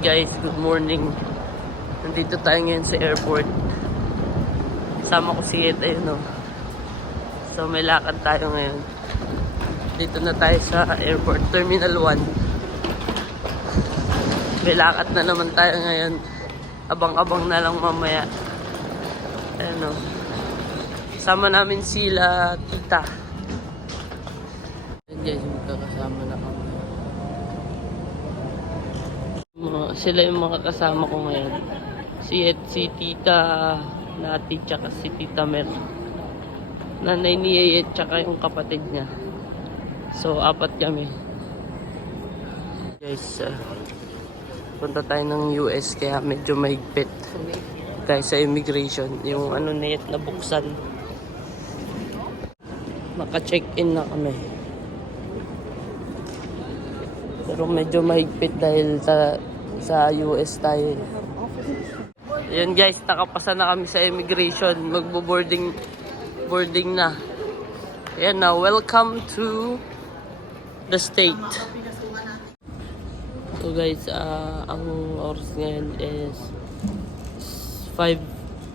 Guys, good morning. Nandito tayo ngayon sa airport. Kasama ko si Ed, ayun o. So may lakad tayo ngayon. Dito na tayo sa airport, Terminal 1. May lakad na naman tayo ngayon. Abang-abang na lang mamaya. Ayun o. Kasama namin sila tita. Ayun guys, magkakasama na kami. Sila yung mga kasama ko ngayon. Si Ed, si Tita Nati, tsaka si Tita Mer. Nanay ni Ed, tsaka yung kapatid niya. So, 4 kami. Guys, punta tayo ng US kaya medyo mahigpit. Guys, sa immigration. Yung ano na Ed na buksan. Maka-check-in na kami. Pero medyo mahigpit dahil sa US tayo. Ayan guys, nakapasa na kami sa immigration. Magbo-boarding na. Ayan na, welcome to the state. So guys, ang oras ngayon is 5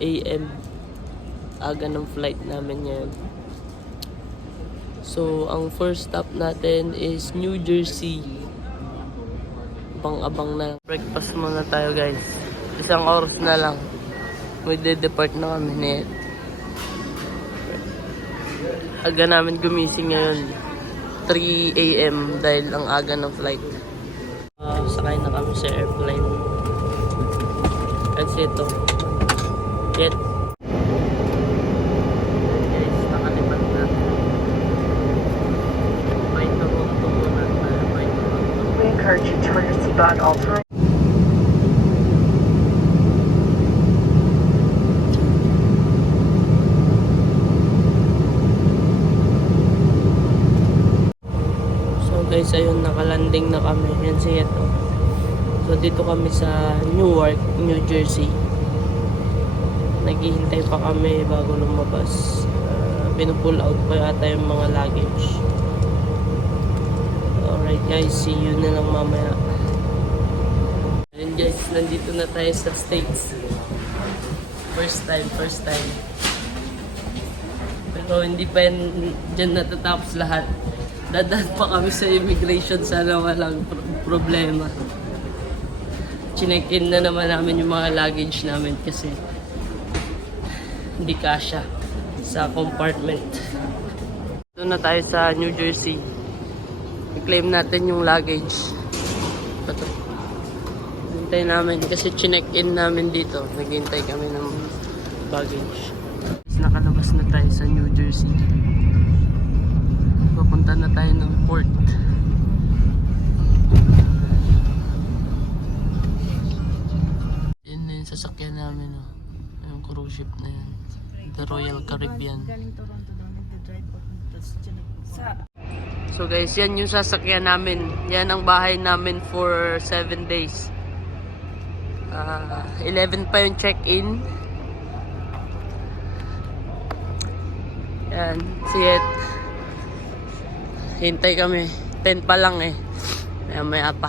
AM. Aga ng flight namin ngayon. So, ang first stop natin is New Jersey. Abang-abang na. Breakfast muna tayo guys. 1 oras na lang. Magde-depart na kami na Ed. Aga namin gumising ngayon. 3 AM dahil ang aga ng flight. Sakay na kami sa airplane. Kasi ito. Jet. Guys, nakalipat na. May Toronto muna tayo. We encourage you to wear your seatbelt all time. So guys, ayun, nakalanding na kami. Yan siya ito. So dito kami sa Newark, New Jersey. Naghihintay pa kami bago lumabas. Pinupull out pa yata yung mga luggage. Alright guys, see you na lang mamaya. And guys, nandito na tayo sa States. First time. Pero hindi pa yan dyan natatapos lahat. Dadaan pa kami sa immigration, sana walang problema. Chinek-in na naman namin yung mga luggage namin kasi hindi kasya sa compartment. Doon na tayo sa New Jersey. I-claim natin yung luggage. Ito. Hintay namin kasi chinek-in namin dito. Naghintay kami ng baggage. Nakalabas na tayo sa New Jersey. Papunta na tayo ng port. Yan na yung sasakyan namin. Oh. Yung cruise ship na yan. The Royal Caribbean. So guys, yan yung sasakyan namin. Yan ang bahay namin for 7 days. 11 pa yung check-in. Yan, si Ed. Hintay kami. 10 pa lang eh. Maya pa.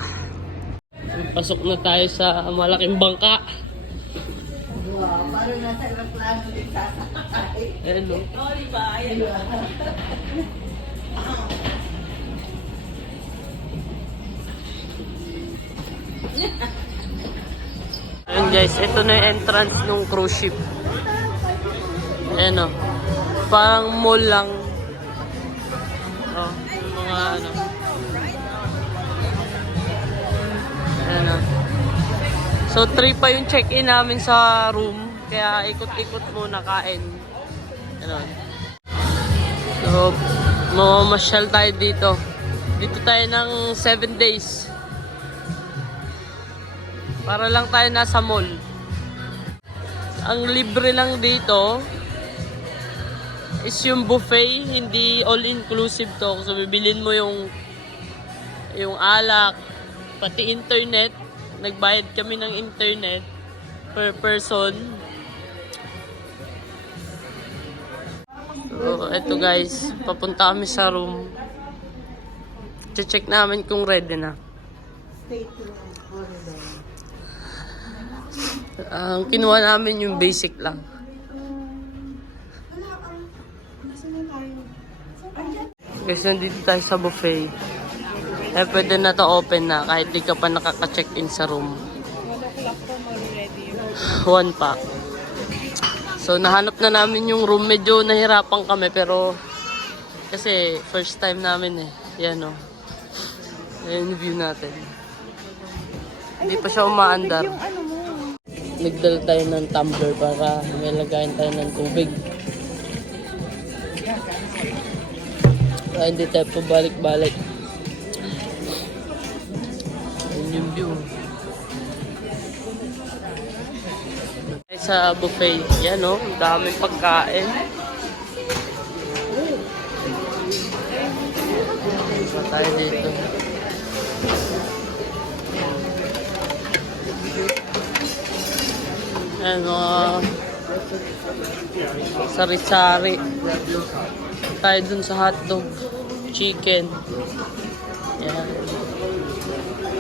Pasok na tayo sa malaking bangka. Wow, parang nasa aeroplano din sasakay. Hello. Oh, diba? Ayun. Ayun guys, ito na yung entrance ng cruise ship. Ayan o. Parang mall lang. Oh, yung mga ano. Ayan o. So 3 pa yung check-in namin sa room. Kaya ikot-ikot muna kain. Ayan o. So, mamamasyal tayo dito. Dito tayo ng 7 days. Para lang tayo nasa mall. Ang libre lang dito is yung buffet, hindi all-inclusive to. So, bibilin mo yung alak, pati internet. Nagbayad kami ng internet per person. So, eto guys, papunta kami sa room. Check namin kung ready na. stay to holiday. Ang kinuha namin yung basic lang. Guys, nandito tayo sa buffet. Eh, pwede na to open na kahit di ka pa nakaka-check-in sa room. 1 pa. So, nahanap na namin yung room. Medyo nahirapan kami pero kasi first time namin eh. Yan o. Ayan yung view natin. Hindi pa siya umaandar. Nagdala tayo ng tumbler para may lagayan tayo ng tubig. Kaya hindi tayo pabalik-balik. Ayan yung view. Sa buffet, yan o, daming pagkain. So tayo dito. Ayan o, sari-sari. Tayo dun sa hotdog, chicken. Yan.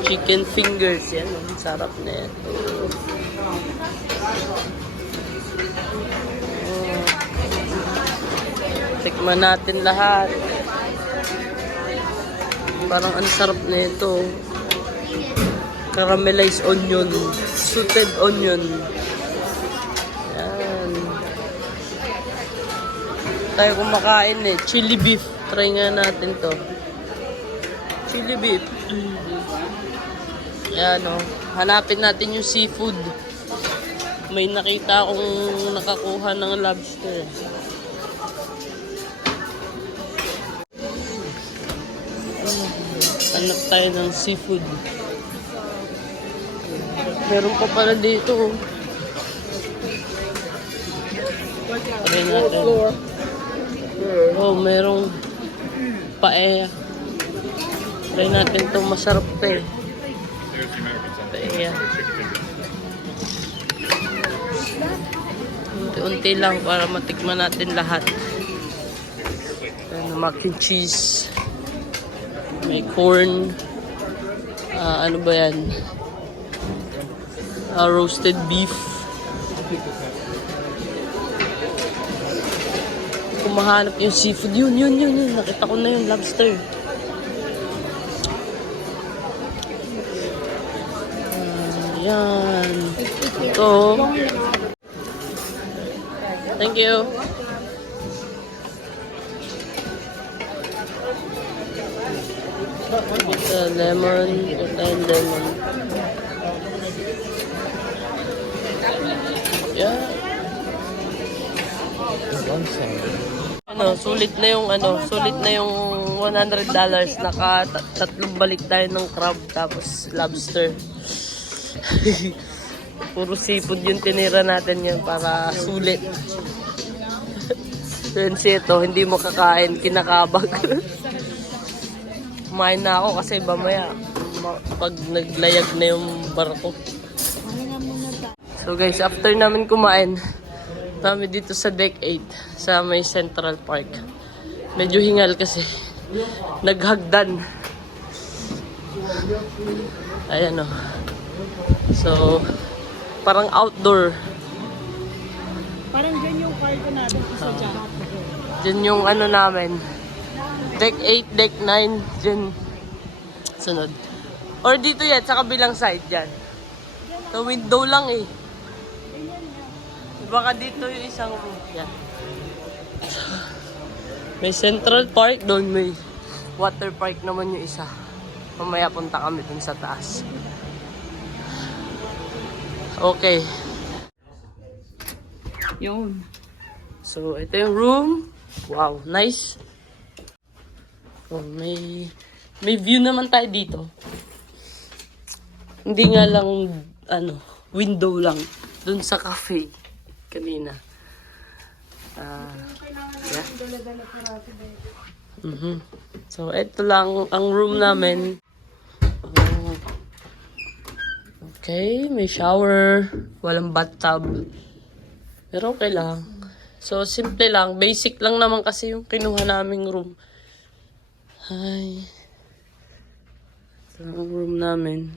Chicken fingers, yan. Ang sarap na yan. Tikman natin lahat. Parang ang sarap na ito. Caramelized onion. Sauteed onion. Yan. Tayo kumakain eh. Chili beef. Try nga natin to. Chili beef. Yan o. Hanapin natin yung seafood. May nakita akong nakakuha ng lobster. Hanap tayo ng seafood. Meron pa pala dito. Try natin. Oh, merong paella. Try natin to, masarap pa eh. Paella. Unti-unti lang para matikman natin lahat. Ayan, mac and cheese. May corn. Ano ba yan? Roasted beef. Kung mahanap yung seafood, yun. Nakita ko na yung lobster. Yan. Ito. Thank you. Lemon. And lemon. Yeah. Sulit na yung $100. Tatlong balik tayo ng crab tapos lobster. Puro seafood yung tinira natin yan para sulit. Kasi ito, hindi mo kakain, kinakabag. Kumain na ako kasi mamaya pag naglayag na yung barko. So guys, after namin kumain, kami dito sa Deck 8 sa may Central Park. Medyo hingal kasi naghagdan. Ayan o. So, parang outdoor. Parang dyan yung kwarto natin sa dyan. Dyan yung ano namin. Deck 8, Deck 9. Dyan. Sunod. Or dito yan, sa kabilang side dyan. Sa window lang eh. Baka dito yung isang room. Yan. May Central Park doon, may water park naman yung isa. Mamaya punta kami dun sa taas. Okay. Yun. So, ito yung room. Wow, nice. Oh, may view naman tayo dito. Hindi nga lang, window lang. Dun sa cafe. Kanina. Yeah. So, ito lang ang room namin. Okay, may shower. Walang bathtub. Pero okay lang. So, simple lang. Basic lang naman kasi yung kinuha naming room. Hi. Ito ang room namin.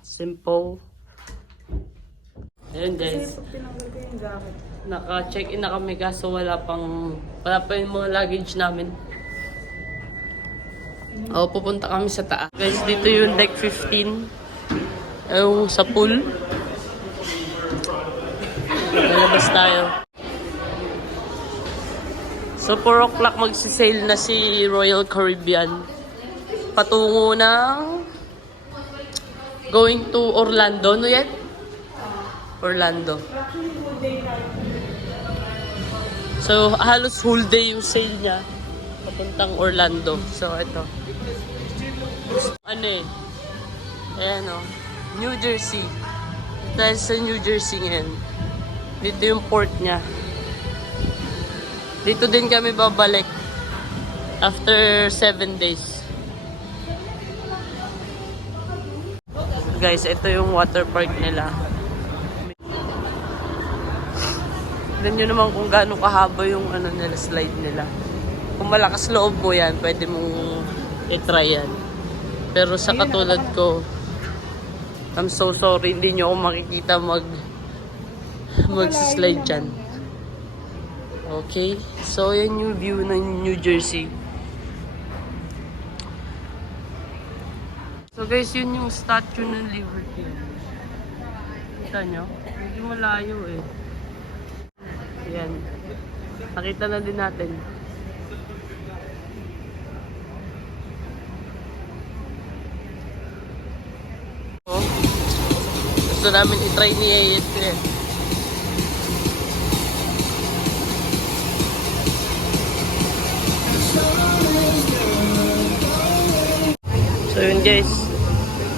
Simple. Ayun guys. Pag tinanggal ko yung jacket. Naka-check-in na kami kaso wala pa yung mga luggage namin. Pupunta kami sa taas. Guys, dito yung deck 15. Yung sa pool. Lalabas tayo. So 4 o'clock magsisail na si Royal Caribbean. Patungo ng going to Orlando. No yet? Orlando. So, halos whole day yung sail niya papuntang Orlando. So, ito. Ano eh? Ayan o. New Jersey. Dahil sa New Jersey ngayon. Dito yung port niya. Dito din kami babalik. After 7 days. Guys, ito yung water park nila. Tignan nyo naman kung gaano kahaba yung nila, slide nila. Kung malakas loob mo yan, pwede mong i-try yan. Pero sa katulad ko, I'm so sorry, hindi nyo ako makikita mag-slide dyan. Okay? So, yan yung view ng New Jersey. So guys, yun yung statue ng Liberty. Kita nyo? Hindi malayo eh. Yan. Nakita na din natin. Gusto namin i-try ni Ayet eh. So yun guys,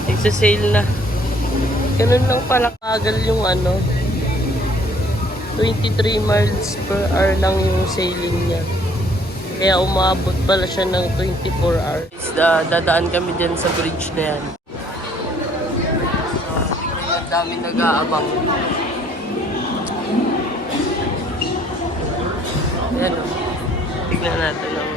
nagsa-sail na. Ganun lang pala kagal yung 23 miles per hour lang yung sailing niya. Kaya umabot pala siya ng 24 hours. Dadaan kami dyan sa bridge na yan. Ang daming nag-aabang. Ayan o. Tignan natin ang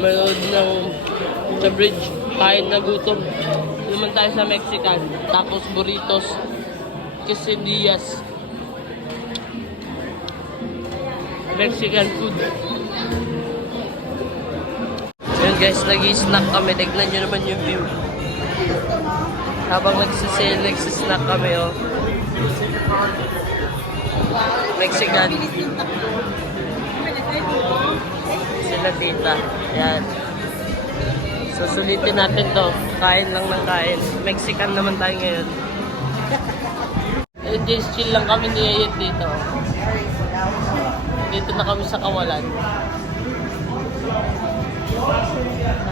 manood ng sa bridge, kain na gutom. Naman tayo sa Mexican, tacos, burritos, quesadillas, Mexican food. Yun guys, nag-i-snack kami. Tignan nyo naman yung view. Habang nagsisnack kami, oh. Mexican. Sila tita. Ayan. Susulitin natin to. Kain lang ng kain. Mexican naman tayo ngayon. Just chill lang kami ni Ayet dito. Dito na kami sa Kawalan.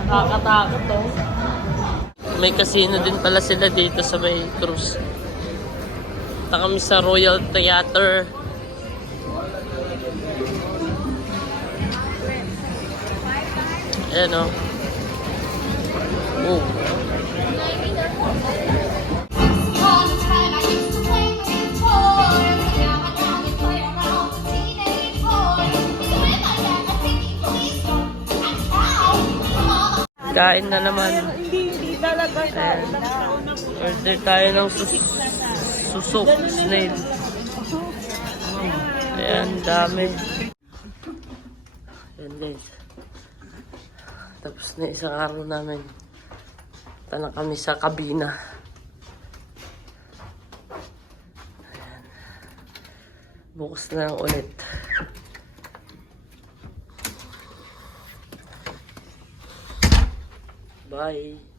Nakakatakot to. May casino din pala sila dito sa may cruise. Punta kami sa Royal Theater. Ayan o. Oh. kain na naman. Hindi talaga siya. Ilang taon na po. Order tayo ng susok, snail. Ayan, dami. Ayan guys. Tapos na isang araw namin. Punta na kami sa kabina. Ayan. Bukas na lang ulit. Bye.